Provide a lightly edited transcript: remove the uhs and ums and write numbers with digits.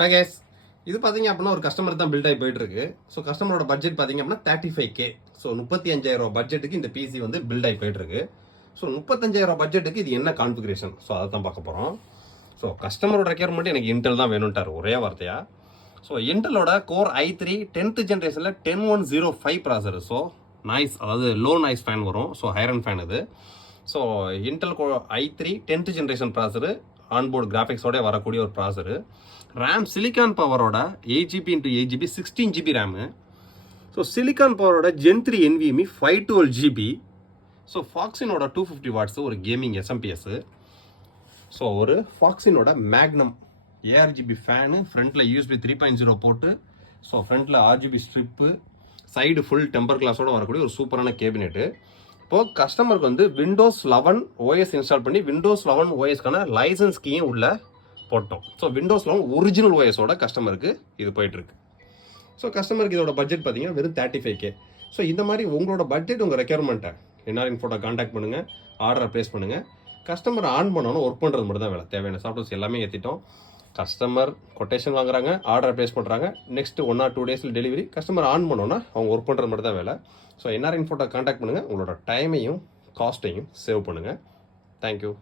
Hi guys, இது பாத்தீங்க அப்படின்னா ஒரு கஸ்டமர் தான் பில்ட் ஆகி போயிட்டு இருக்கு. ஸோ கஸ்டமரோட பட்ஜெட் பாத்தீங்க அப்படின்னா 35K. ஸோ 35,000 பட்ஜெட்டுக்கு இந்த பிசி வந்து பில்ட் ஆகி போயிட்டு இருக்கு. ஸோ 35,000 பட்ஜெட்டுக்கு இது என்ன கான்ஃபிகரேஷன், ஸோ அதை தான் பார்க்க போகிறோம். ஸோ கஸ்டமரோட ரெக்யர்மெண்ட் எனக்கு இன்டெல் தான் வேணும்ட்டார் ஒரே வார்த்தையா. ஸோ இன்டெலோட கோர் i3 10th ஜென்ரேஷனில் 10105 ப்ராசர். ஸோ நாய்ஸ், அதாவது லோ நாய்ஸ் ஃபேன் வரும். ஸோ ஹைரன் ஃபேன் இது. So Intel i3 10th generation processor, onboard கிராஃபிக்ஸோட வரக்கூடிய ஒரு ப்ராசரு. ரேம் சிலிக்கான் பவரோட 8GB × 8GB 16GB RAM. So silicon பவரோட Gen 3 NVMe 512GB. ஸோ ஃபாக்ஸினோட 250 வாட்ஸு ஒரு கேமிங் எஸ்எம்பிஎஸ். ஸோ ஒரு ஃபாக்ஸினோட மேக்னம் ARGB ஃபேனு, ஃப்ரண்ட்டில் USB 3.0 போட்டு, ஸோ ஃப்ரண்ட்டில் RGB strip, side full temper கிளாஸோட வரக்கூடிய ஒரு சூப்பரான கேபினெட்டு. இப்போது கஸ்டமருக்கு வந்து Windows 11 OS இன்ஸ்டால் பண்ணி Windows 11 OSக்கான லைசன்ஸ் கீயும் உள்ள போட்டோம். ஸோ Windows 11 ஒரிஜினல் OSோட கஸ்டமருக்கு இது போயிட்டுருக்கு. ஸோ கஸ்டமருக்கு இதோட பட்ஜெட் பார்த்தீங்கன்னா வெறும் 35K. ஸோ இந்த மாதிரி உங்களோட பட்ஜெட், உங்கள் ரெக்யர்மெண்ட்டை NRIN ஃபோட்டோ கான்டாக்ட் பண்ணுங்கள், ஆர்டரை ப்ளேஸ் பண்ணுங்கள். கஸ்டமர் ஆன் பண்ணணும், ஒர்க் பண்ணுறது மட்டும் தான் வேலை. தேவையான சாஃப்ட்வேர்ஸ் எல்லாமே ஏற்றிட்டோம். கஸ்டமர் கொட்டேஷன் வாங்குறாங்க, ஆர்டரை ப்ளேஸ் பண்ணுறாங்க, நெக்ஸ்ட் 1 or 2 டேஸில் டெலிவரி. கஸ்டமர் ஆன் பண்ணோன்னா அவங்க ஒர்க் பண்ணுறது மட்டும் தான் வேலை. ஸோ NRIN ஃபோட்டோ கான்டாக்ட் பண்ணுங்கள், உங்களோட டைமையும் காஸ்ட்டையும் சேவ் பண்ணுங்கள். தேங்க்யூ.